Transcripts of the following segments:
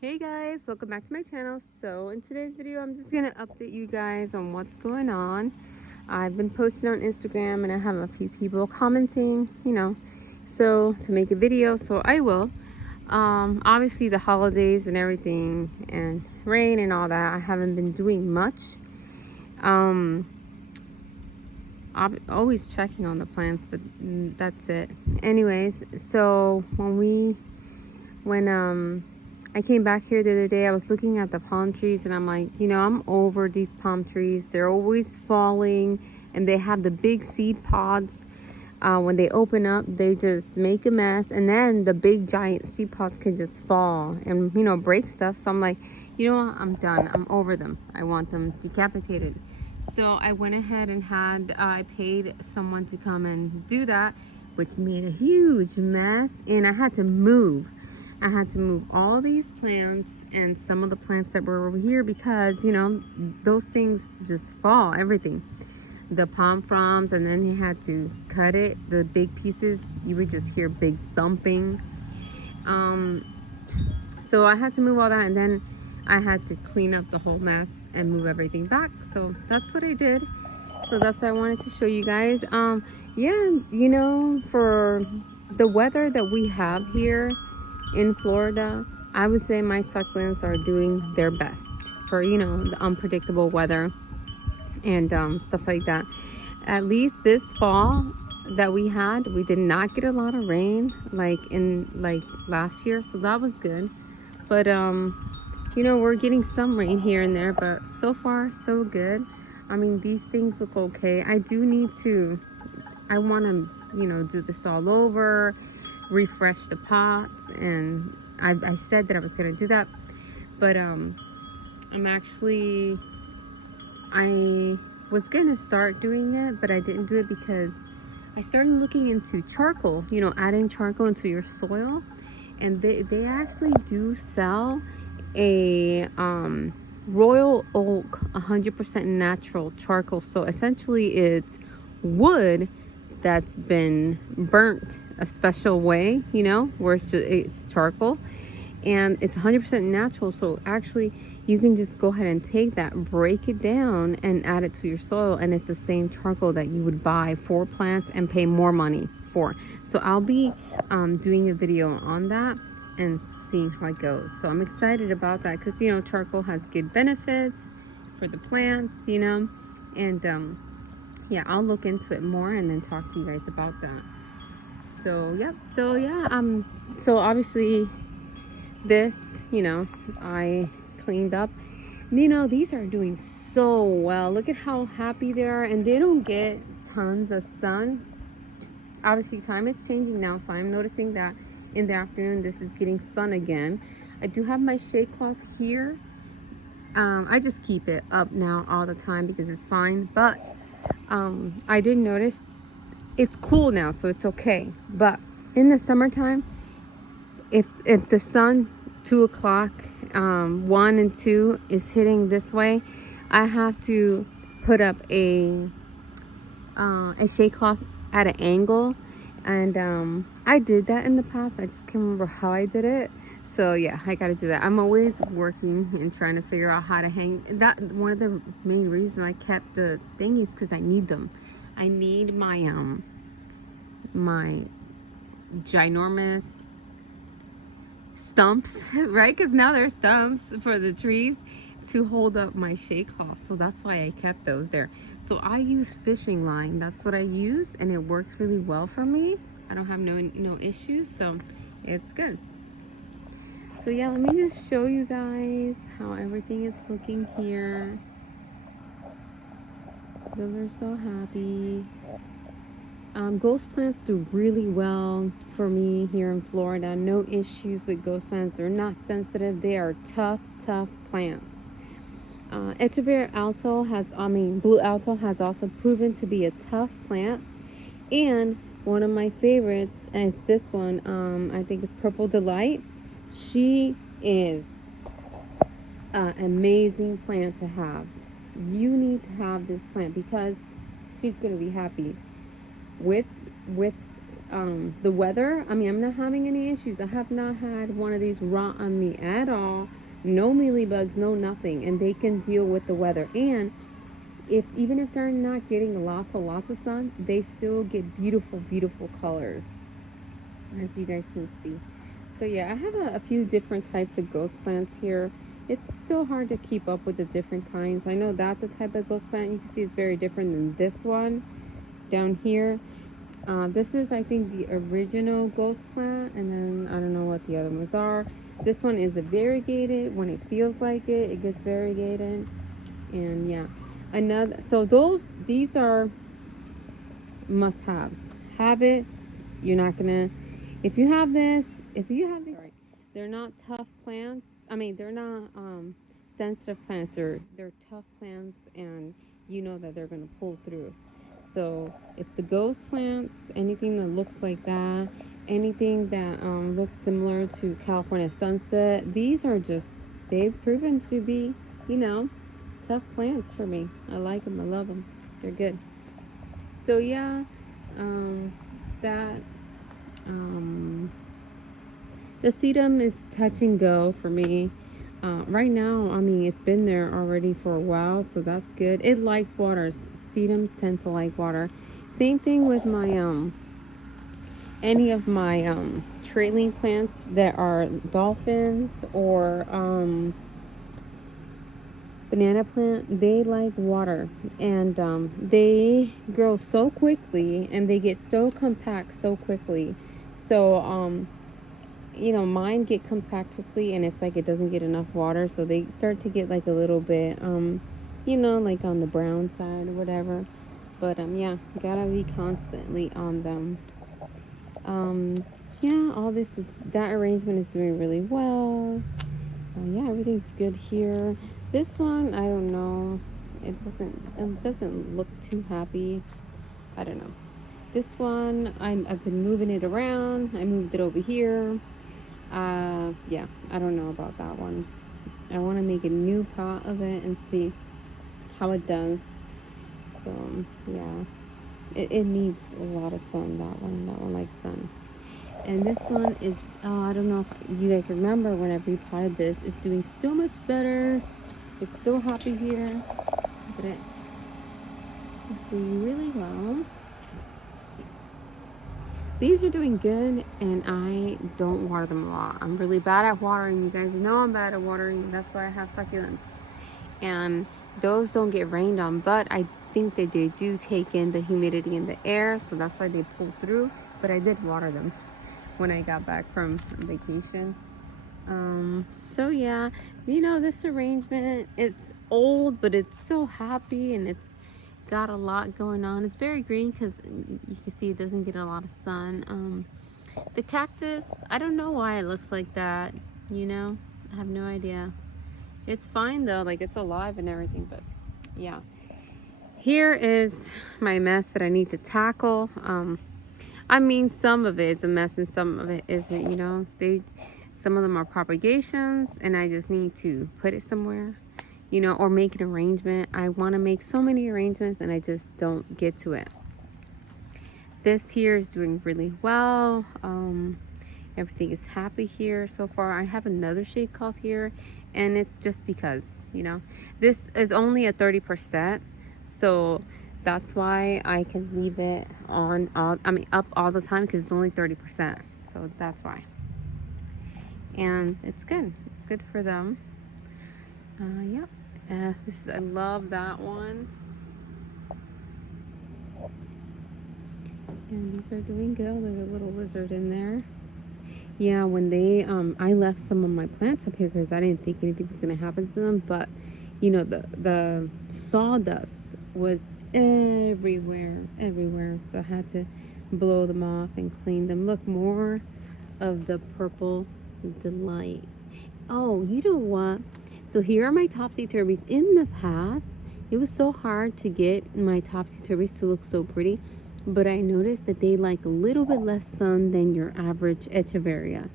Hey guys, welcome back to my channel. So in today's video I'm just gonna update you guys on what's going on. I've been posting on Instagram and I have a few people commenting, so to make a video, so I will. Obviously the holidays and everything and rain and all that, I haven't been doing much. I'm always checking on the plants, but that's it. Anyways, so when I came back here the other day, I was looking at the palm trees and I'm like, I'm over these palm trees. They're always falling and they have the big seed pods. When they open up, they just make a mess, and then the big giant seed pods can just fall and, break stuff. So I'm like, you know what? I'm done. I'm over them. I want them decapitated. So I went ahead and I paid someone to come and do that, which made a huge mess, and I had to move. I had to move all these plants and some of the plants that were over here because, those things just fall, everything. The palm fronds, and then he had to cut it, the big pieces, you would just hear big thumping. So I had to move all that, and then I had to clean up the whole mess and move everything back. So that's what I did. So that's what I wanted to show you guys. Yeah, for the weather that we have here in Florida, I would say my succulents are doing their best for, the unpredictable weather and stuff like that. At least this fall that we did not get a lot of rain like last year, so that was good. But we're getting some rain here and there, but so far so good. I mean, these things look okay. I want to do this all over, refresh the pots, and I said that I was going to do that, but I was going to start doing it, but I didn't do it because I started looking into charcoal, adding charcoal into your soil, and they actually do sell a royal oak 100% natural charcoal. So essentially it's wood that's been burnt a special way, where it's charcoal, and it's 100% natural. So actually you can just go ahead and take that, break it down, and add it to your soil, and it's the same charcoal that you would buy for plants and pay more money for. So I'll be doing a video on that and seeing how it goes. So I'm excited about that because charcoal has good benefits for the plants, and yeah, I'll look into it more and then talk to you guys about that. So yep. So obviously this, I cleaned up. These are doing so well. Look at how happy they are, and they don't get tons of sun. Obviously time is changing now, so I'm noticing that in the afternoon this is getting sun again. I do have my shade cloth here. I just keep it up now all the time because it's fine, but I did notice it's cool now, so it's okay. But in the summertime, if the sun 2 o'clock, 1 and 2 is hitting this way, I have to put up a shade cloth at an angle, and I did that in the past. I just can't remember how I did it. So yeah, I gotta do that. I'm always working and trying to figure out how to hang that. One of the main reasons I kept the thing is because I need them. I need my ginormous stumps, right? Because now they're stumps for the trees to hold up my shade cloth. So that's why I kept those there. So I use fishing line. That's what I use, and it works really well for me. I don't have no issues, so it's good. So yeah, let me just show you guys how everything is looking here. Those are so happy. Ghost plants do really well for me here in Florida. No issues with ghost plants. They're not sensitive. They are tough plants. Echeveria alto blue alto has also proven to be a tough plant. And one of my favorites is this one. I think it's Purple Delight. She is an amazing plant to have. You need to have this plant because she's going to be happy with the weather, I mean, I'm not having any issues. I have not had one of these rot on me at all. No mealybugs, no nothing. And they can deal with the weather. And if even if they're not getting lots of sun, they still get beautiful, beautiful colors, as you guys can see. So yeah, I have a few different types of ghost plants here. It's so hard to keep up with the different kinds. I know that's a type of ghost plant. You can see it's very different than this one down here. This is, I think, the original ghost plant, and then I don't know what the other ones are. This one is a variegated. When it feels like it gets variegated. And yeah, another. So these are must-haves. Have it. You're not gonna. If you have this, if you have these, they're not tough plants. I mean, they're not sensitive plants. They're tough plants, and you know that they're gonna pull through. So it's the ghost plants, anything that looks like that, anything that looks similar to California sunset. These are just, they've proven to be, you know, tough plants for me. I like them. I love them. They're good. So yeah, that the sedum is touch and go for me. Right now, I mean, it's been there already for a while, so that's good. It likes water. Sedums tend to like water. Same thing with my any of my trailing plants that are dolphins or banana plant. They like water, and they grow so quickly, and they get so compact so quickly. So you know, mine get compact quickly, and it's like it doesn't get enough water, so they start to get like a little bit you know, like on the brown side or whatever. But yeah, gotta be constantly on them. Yeah, all this is, that arrangement is doing really well. Yeah, everything's good here. This one, I don't know, it doesn't look too happy. I don't know. This one, I've been moving it around. I moved it over here. Yeah, I don't know about that one. I want to make a new pot of it and see how it does. So yeah, it needs a lot of sun. That one likes sun. And this one is, I don't know if you guys remember when I repotted this. It's doing so much better. It's so happy here. Look at it. It's doing really well. These are doing good, and I don't water them a lot. I'm really bad at watering. You guys know I'm bad at watering. That's why I have succulents. And those don't get rained on, but I think that they do take in the humidity in the air, so that's why they pull through. But I did water them when I got back from vacation. So yeah, you know, this arrangement, it's old, but it's so happy, and it's got a lot going on. It's very green because you can see it doesn't get a lot of sun. The cactus, I don't know why it looks like that, you know, I have no idea. It's fine though, like it's alive and everything. But yeah, here is my mess that I need to tackle. I mean, some of it is a mess and some of it isn't, you know. Some of them are propagations, and I just need to put it somewhere, you know, or make an arrangement. I want to make so many arrangements, and I just don't get to it. This here is doing really well. Everything is happy here so far. I have another shade cloth here, and it's just because, you know, this is only a 30%, so that's why I can leave it on up all the time, because it's only 30%. So that's why. And it's good. It's good for them. Yep. I love that one. And these are doing good. There's a little lizard in there. Yeah, when they I left some of my plants up here because I didn't think anything was gonna happen to them, but you know, the sawdust was everywhere, so I had to blow them off and clean them. Look, more of the purple delight. Oh, you know what? So here are my topsy-turvies. In the past, it was so hard to get my topsy-turvies to look so pretty, but I noticed that they like a little bit less sun than your average Echeveria.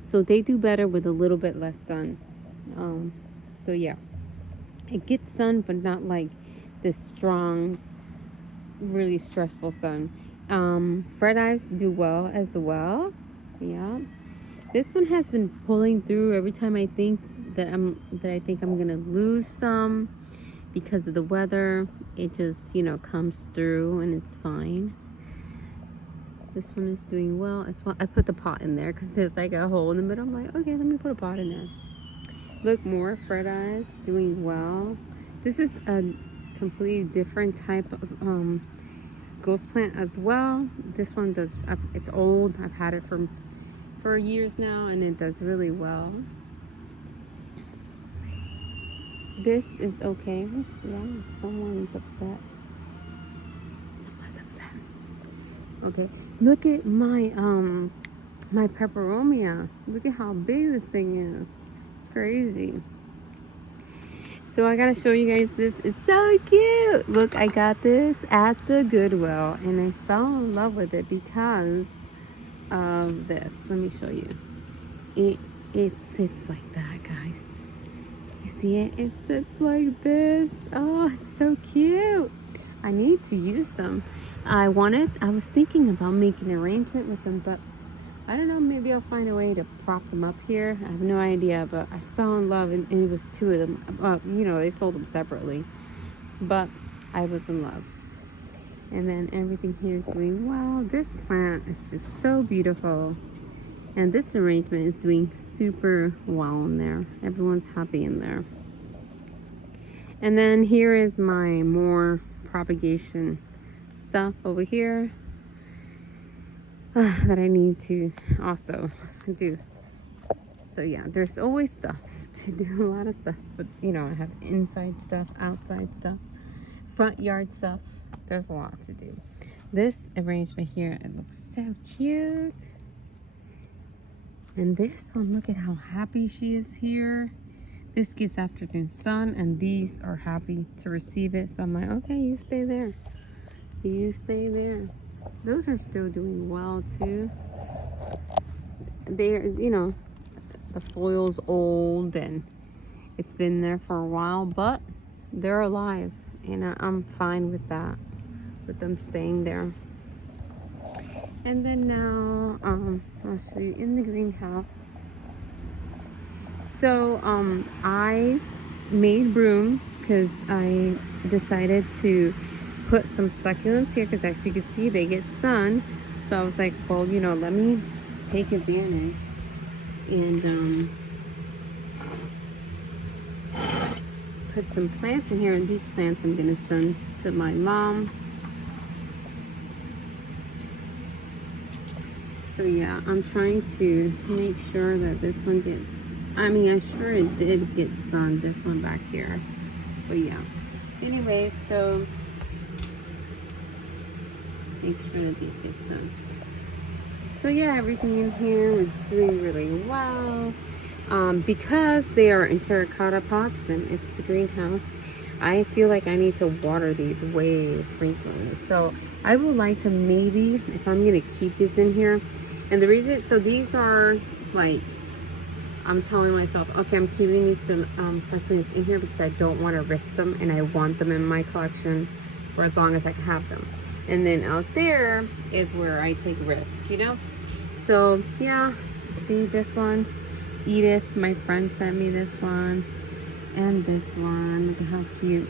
So they do better with a little bit less sun. So yeah, it gets sun, but not like this strong, really stressful sun. Fred eyes do well as well. Yeah. This one has been pulling through every time I think that I think I'm gonna lose some because of the weather. It just, you know, comes through and it's fine. This one is doing well. I put the pot in there because there's like a hole in the middle. I'm like, okay, let me put a pot in there. Look, more Fred eyes doing well. This is a completely different type of ghost plant as well. This one does, it's old. I've had it for years now and it does really well. This is okay. What's wrong? Someone's upset. Someone's upset. Okay. Look at my peperomia. Look at how big this thing is. It's crazy. So I gotta show you guys this. It's so cute. Look, I got this at the Goodwill and I fell in love with it because of this. Let me show you. It sits like that, guys. You see it? It sits like this. Oh, it's so cute. I need to use them. I was thinking about making an arrangement with them, but I don't know, maybe I'll find a way to prop them up here. I have no idea, but I fell in love and it was two of them. You know, they sold them separately, but I was in love. And then everything here is doing well. This plant is just so beautiful. And this arrangement is doing super well in there. Everyone's happy in there. And then here is my more propagation stuff over here that I need to also do. So yeah, there's always stuff to do, a lot of stuff. But you know, I have inside stuff, outside stuff, front yard stuff. There's a lot to do. This arrangement here, it looks so cute. And this one, look at how happy she is here. This gets afternoon sun and these are happy to receive it. So I'm like, okay, you stay there. You stay there. Those are still doing well too. They're, you know, the soil's old and it's been there for a while, but they're alive and I'm fine with that, with them staying there. And then now, I'll show you in the greenhouse. So, I made room because I decided to put some succulents here because as you can see, they get sun. So I was like, well, you know, let me take advantage and put some plants in here. And these plants I'm gonna send to my mom. So yeah, I'm trying to make sure that this one gets, I mean, I'm sure it did get sun, this one back here. But yeah. Anyway, so make sure that these get sun. So yeah, everything in here is doing really well. Because they are in terracotta pots and it's a greenhouse, I feel like I need to water these way frequently. So I would like to maybe, if I'm gonna keep these in here, and the reason, so these are like, I'm telling myself, okay, I'm keeping these succulents in here because I don't want to risk them and I want them in my collection for as long as I can have them. And then out there is where I take risk, you know? So yeah, see this one? Edith, my friend, sent me this one. And this one, look at how cute.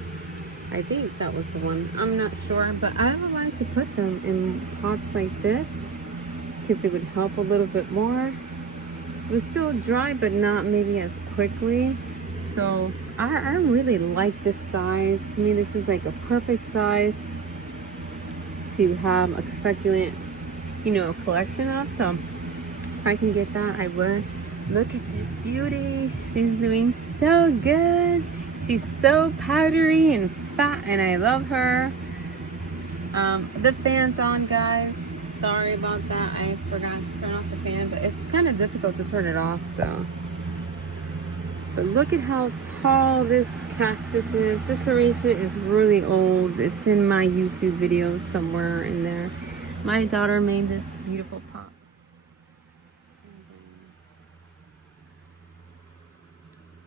I think that was the one, I'm not sure, but I would like to put them in pots like this because it would help a little bit more. It was still dry, but not maybe as quickly. So I really like this size. To me, this is like a perfect size to have a succulent, you know, collection of. So if I can get that, I would. Look at this beauty. She's doing so good. She's so powdery and fat, and I love her. The fan's on, guys. Sorry about that. I forgot to turn off the fan, but it's kind of difficult to turn it off, so. But look at how tall this cactus is. This arrangement is really old. It's in my YouTube video somewhere in there. My daughter made this beautiful pot.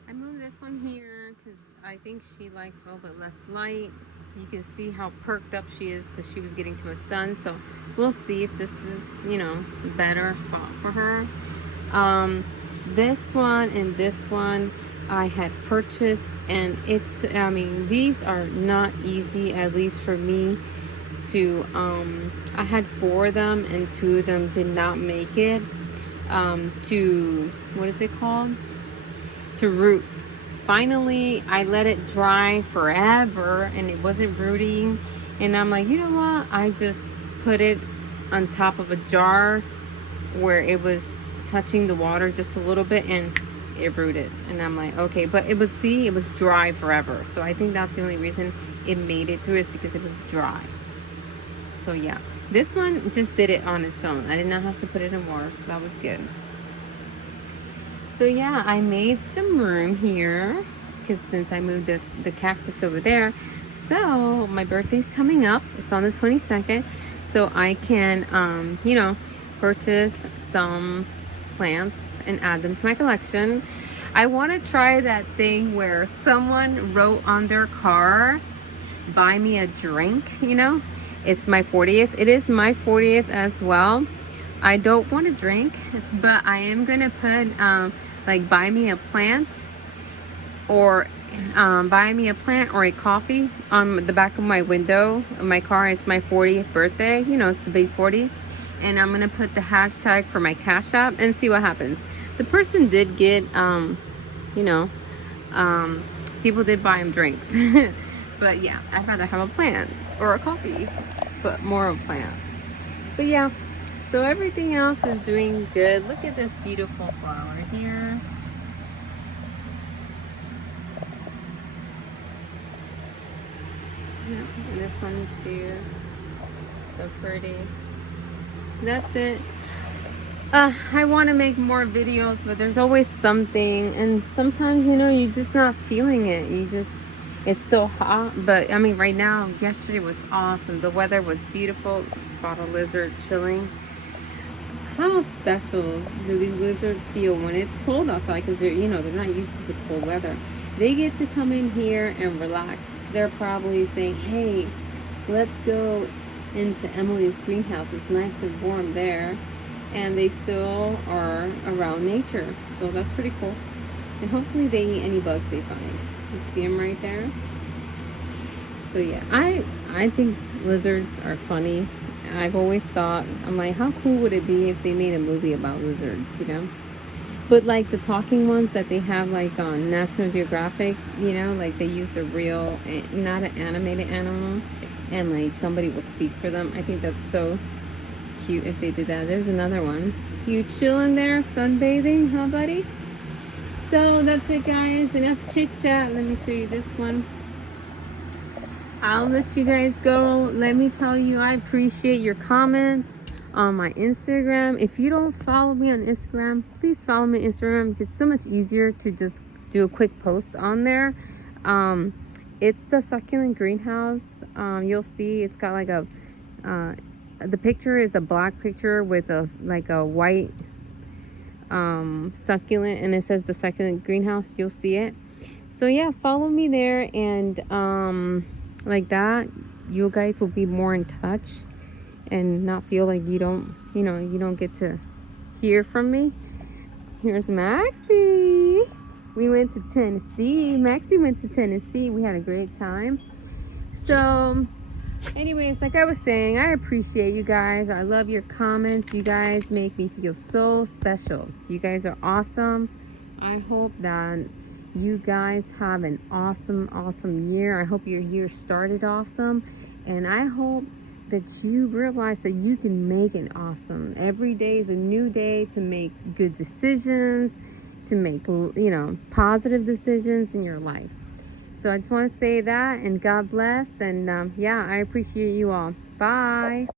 I moved this one here because I think she likes a little bit less light. You can see how perked up she is because she was getting too much sun. So we'll see if this is, you know, a better spot for her. This one and this one I had purchased, and it's, I mean, these are not easy, at least for me to, I had 4 of them and 2 of them did not make it to, what is it called? To root. Finally, I let it dry forever and it wasn't rooting. And I'm like, you know what? I just put it on top of a jar where it was touching the water just a little bit and it rooted. And I'm like, okay, but it was, see, it was dry forever. So I think that's the only reason it made it through, is because it was dry. So yeah, this one just did it on its own. I did not have to put it in water, so that was good. So yeah, I made some room here because since I moved the cactus over there, so my birthday's coming up. It's on the 22nd, so I can, you know, purchase some plants and add them to my collection. I want to try that thing where someone wrote on their car, buy me a drink, you know. It's my 40th. It is my 40th as well. I don't want to drink, but I am gonna put like buy me a plant, or buy me a plant or a coffee on the back of my window of my car. It's my 40th birthday, you know, it's the big 40, and I'm gonna put the hashtag for my Cash App and see what happens. The person did get you know, people did buy him drinks. But yeah, I'd rather have a plant or a coffee, but more of a plant. But yeah, so everything else is doing good. Look at this beautiful flower here. Yeah, and this one too. So pretty. That's it. I want to make more videos, but there's always something, and sometimes, you know, you're just not feeling it. You just, it's so hot. But I mean, right now, yesterday was awesome. The weather was beautiful. Spotted lizard chilling. How special do these lizards feel when it's cold outside? Because they're, you know, they're not used to the cold weather. They get to come in here and relax. They're probably saying, hey, let's go into Emily's greenhouse. It's nice and warm there. And they still are around nature. So that's pretty cool. And hopefully they eat any bugs they find. You see them right there? So yeah, I think lizards are funny. I've always thought, I'm like, how cool would it be if they made a movie about lizards, you know? But like the talking ones that they have like on National Geographic, you know, like they use a real, not an animated animal, and like somebody will speak for them. I think that's so cute if they did that. There's another one. You chilling there, sunbathing, huh, buddy? So that's it, guys. Enough chit chat. Let me show you this one. I'll let you guys go. Let me tell you, I appreciate your comments on my Instagram. If you don't follow me on Instagram, please follow me on Instagram. It's so much easier to just do a quick post on there. It's the Succulent Greenhouse. You'll see it's got like a the picture is a black picture with a like a white succulent, and it says the Succulent Greenhouse. You'll see it. So yeah, follow me there, and like that, you guys will be more in touch and not feel like you don't, you know, you don't get to hear from me. Here's Maxie. We went to Tennessee. Maxie went to Tennessee. We had a great time. So anyways, like I was saying, I appreciate you guys. I love your comments. You guys make me feel so special. You guys are awesome. I hope that you guys have an awesome year. I hope your year started awesome, and I hope that you realize that you can make it awesome. Every day is a new day to make good decisions, to make, you know, positive decisions in your life. So I just want to say that, and God bless, and yeah, I appreciate you all. Bye.